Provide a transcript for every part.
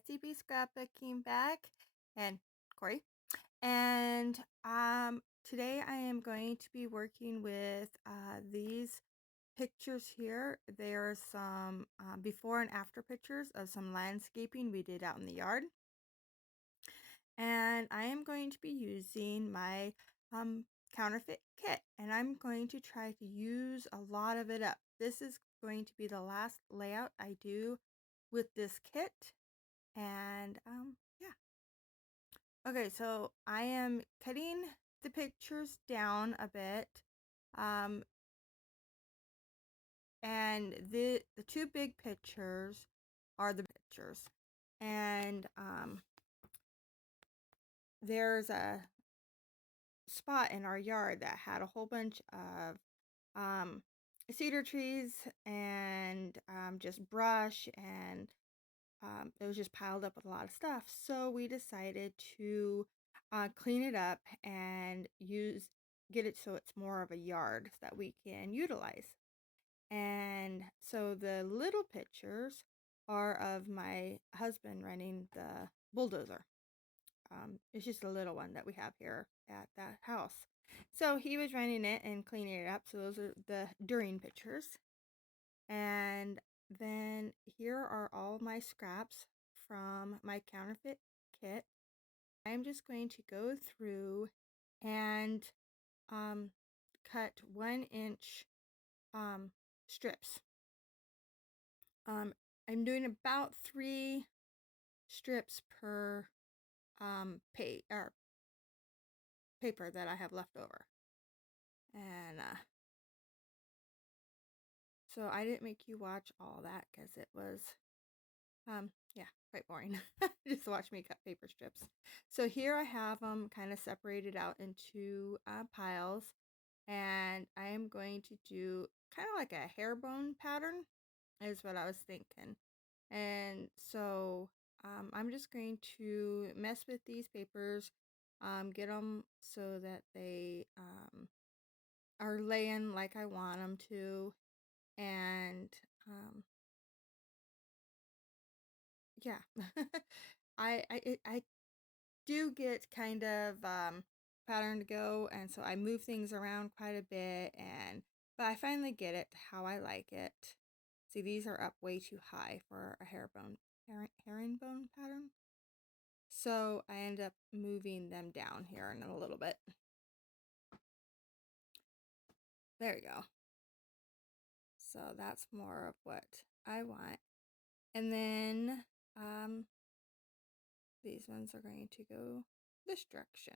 SCB Scrapbooking back, and Corey. And today I am going to be working with these pictures here. There are some before and after pictures of some landscaping we did out in the yard. And I am going to be using my counterfeit kit, and I'm going to try to use a lot of it up. This is going to be the last layout I do with this kit. And yeah. Okay, so I am cutting the pictures down a bit. And the two big pictures are the pictures. And there's a spot in our yard that had a whole bunch of cedar trees and just brush, and it was just piled up with a lot of stuff. So we decided to clean it up and get it so it's more of a yard that we can utilize. And so the little pictures are of my husband running the bulldozer. It's just a little one that we have here at that house. So he was running it and cleaning it up. So those are the during pictures. And then here are all my scraps from my counterfeit kit. I'm just going to go through and cut 1-inch strips. I'm doing about 3 strips per paper that I have left over. And so I didn't make you watch all that because it was yeah, quite boring. Just watch me cut paper strips. So here I have them kind of separated out into piles, and I am going to do kind of like a herringbone pattern is what I was thinking. And so I'm just going to mess with these papers, get them so that they are laying like I want them to. And yeah, I do get kind of pattern to go, and so I move things around quite a bit, but I finally get it how I like it. See, these are up way too high for a herringbone pattern. So I end up moving them down here in a little bit. There you go. So that's more of what I want. And then these ones are going to go this direction.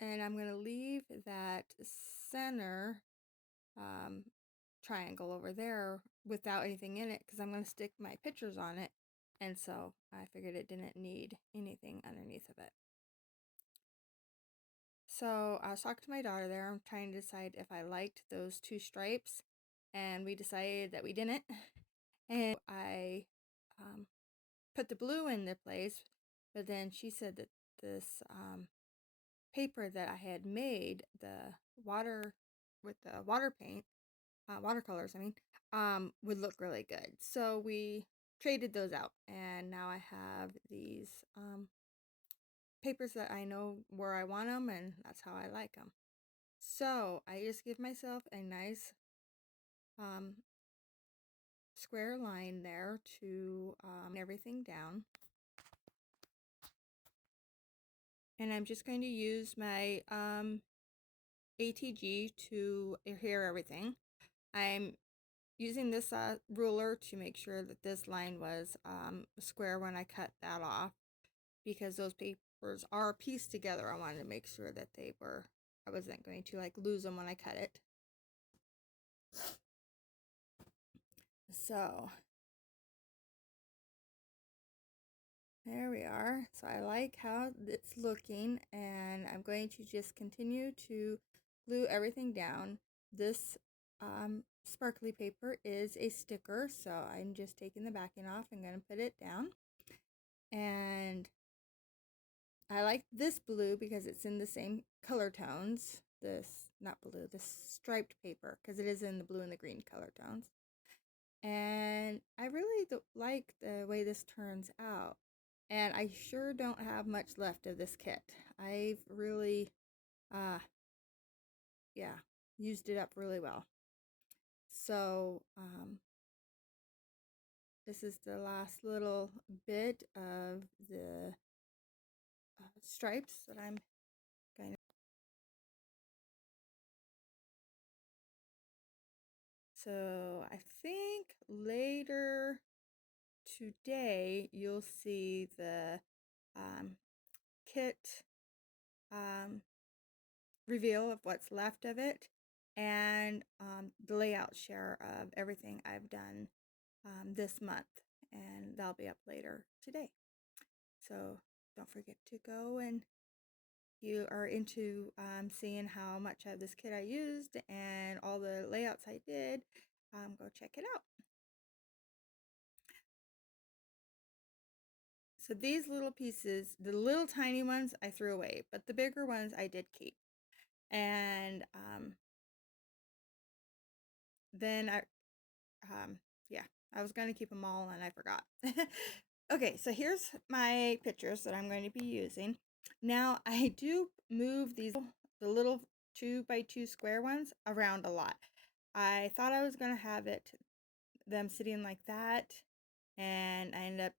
And I'm going to leave that center triangle over there without anything in it because I'm going to stick my pictures on it. And so I figured it didn't need anything underneath of it. So I was talking to my daughter there. I'm trying to decide if I liked those 2 stripes, and we decided that we didn't. And I put the blue into place, but then she said that this paper that I had made, the water with the water paint, watercolors, I mean, would look really good. So we traded those out, and now I have these papers that I know where I want them, and that's how I like them. So I just give myself a nice square line there to everything down. And I'm just going to use my ATG to adhere everything. I'm using this ruler to make sure that this line was square when I cut that off, because those papers are pieced together. I wanted to make sure that I wasn't going to like lose them when I cut it. So there we are. So I like how it's looking, and I'm going to just continue to glue everything down. This sparkly paper is a sticker, so I'm just taking the backing off and going to put it down. And I like this blue because it's in the same color tones. This striped paper, because it is in the blue and the green color tones. And I really like the way this turns out. And I sure don't have much left of this kit. I've really, uh, yeah, used it up really well. So, this is the last little bit of the stripes that I'm going to. So I think later today you'll see the um, kit um, reveal of what's left of it and the layout share of everything I've done this month, and that'll be up later today. So don't forget to go, and you are into seeing how much of this kit I used and all the layouts I did, go check it out. So these little pieces, the little tiny ones I threw away, but the bigger ones I did keep. And then yeah, I was going to keep them all and I forgot. Okay, so here's my pictures that I'm going to be using. Now I do move the little 2x2 square ones around a lot. I thought I was going to have them sitting like that, and I end up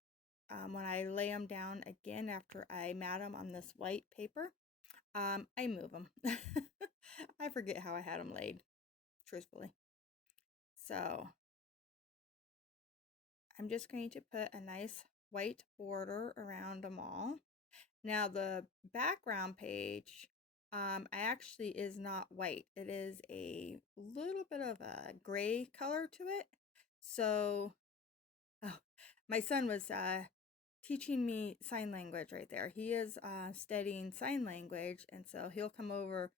when I lay them down again after I mat them on this white paper, I move them. I forget how I had them laid, truthfully. So I'm just going to put a nice white border around them all. Now the background page, I actually is not white. It is a little bit of a gray color to it. So, oh, my son was teaching me sign language right there. He is studying sign language, and so he'll come over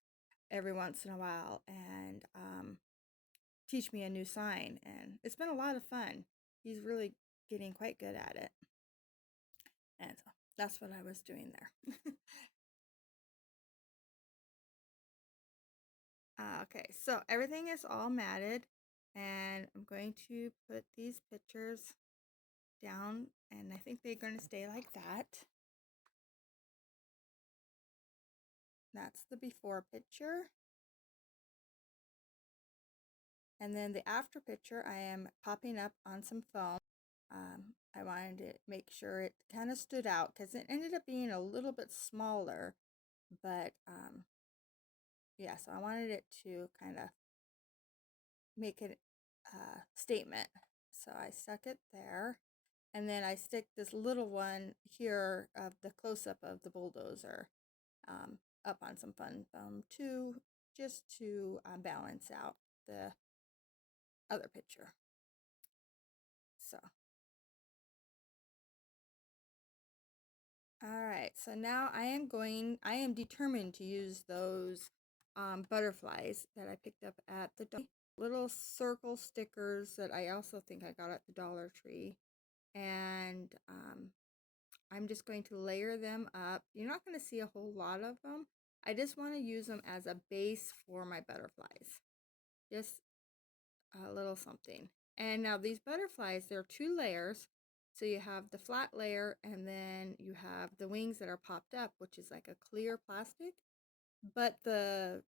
every once in a while and teach me a new sign, and it's been a lot of fun. He's really getting quite good at it, and so that's what I was doing there. Okay, so everything is all matted, and I'm going to put these pictures down, and I think they're going to stay like that. That's the before picture. And then the after picture, I am popping up on some foam. I wanted to make sure it kind of stood out because it ended up being a little bit smaller, but yeah, so I wanted it to kind of make it a statement. So I stuck it there, and then I stick this little one here of the close-up of the bulldozer up on some fun foam too, just to balance out the other picture. So all right, so now I am determined to use those butterflies that I picked up at the little circle stickers that I also think I got at the Dollar Tree. And I'm just going to layer them up. You're not going to see a whole lot of them. I just want to use them as a base for my butterflies. Just a little something. And now these butterflies, there are 2 layers. So you have the flat layer, and then you have the wings that are popped up, which is like a clear plastic. But the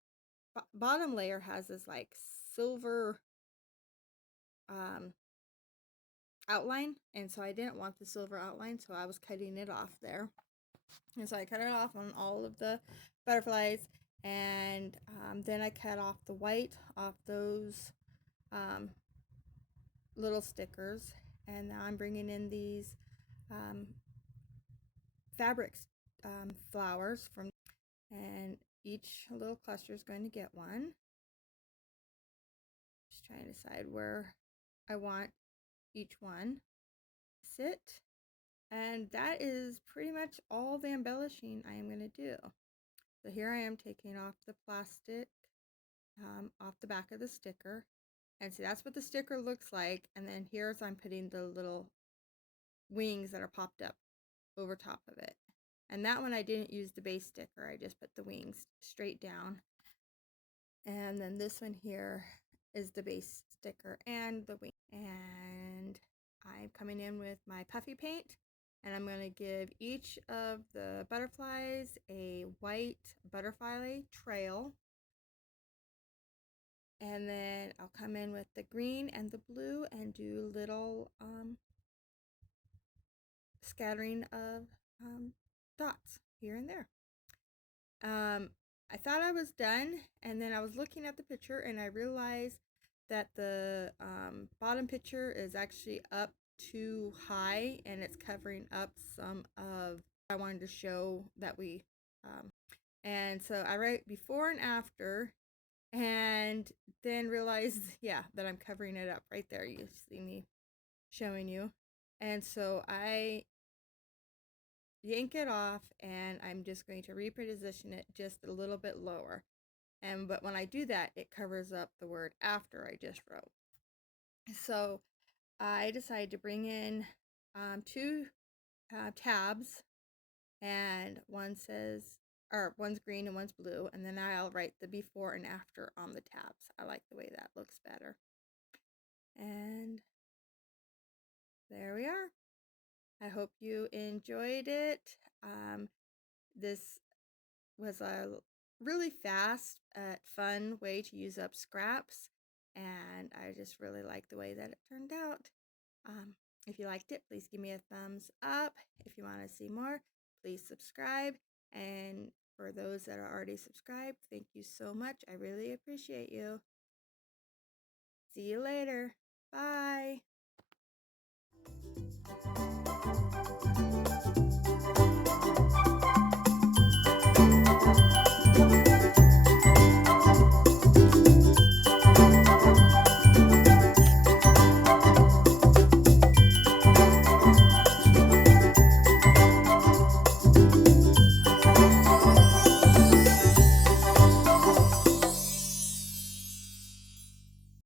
bottom layer has this like silver outline, and so I didn't want the silver outline, so I was cutting it off there. And so I cut it off on all of the butterflies, and then I cut off the white off those little stickers, and now I'm bringing in these um, fabric flowers from, and each little cluster is going to get one. Just trying to decide where I want each one to sit. And that is pretty much all the embellishing I am going to do. So here I am taking off the plastic off the back of the sticker. And see, that's what the sticker looks like. And then here's I'm putting the little wings that are popped up over top of it. And that one I didn't use the base sticker. I just put the wings straight down. And then this one here is the base sticker and the wing. And I'm coming in with my puffy paint, and I'm going to give each of the butterflies a white butterfly trail. And then I'll come in with the green and the blue and do little scattering of dots here and there. I thought I was done, and then I was looking at the picture and I realized that the bottom picture is actually up too high and it's covering up some of I wanted to show that we and so I write before and after, and then realized that I'm covering it up right there. You see me showing you. And so I yank it off, and I'm just going to reposition it just a little bit lower. But when I do that, it covers up the word after I just wrote. So I decided to bring in two tabs, and one's green and one's blue, and then I'll write the before and after on the tabs. I like the way that looks better. And there we are. I hope you enjoyed it. This was a really fast, fun way to use up scraps, and I just really like the way that it turned out. If you liked it, please give me a thumbs up. If you want to see more, please subscribe. And for those that are already subscribed, thank you so much. I really appreciate you. See you later. Bye.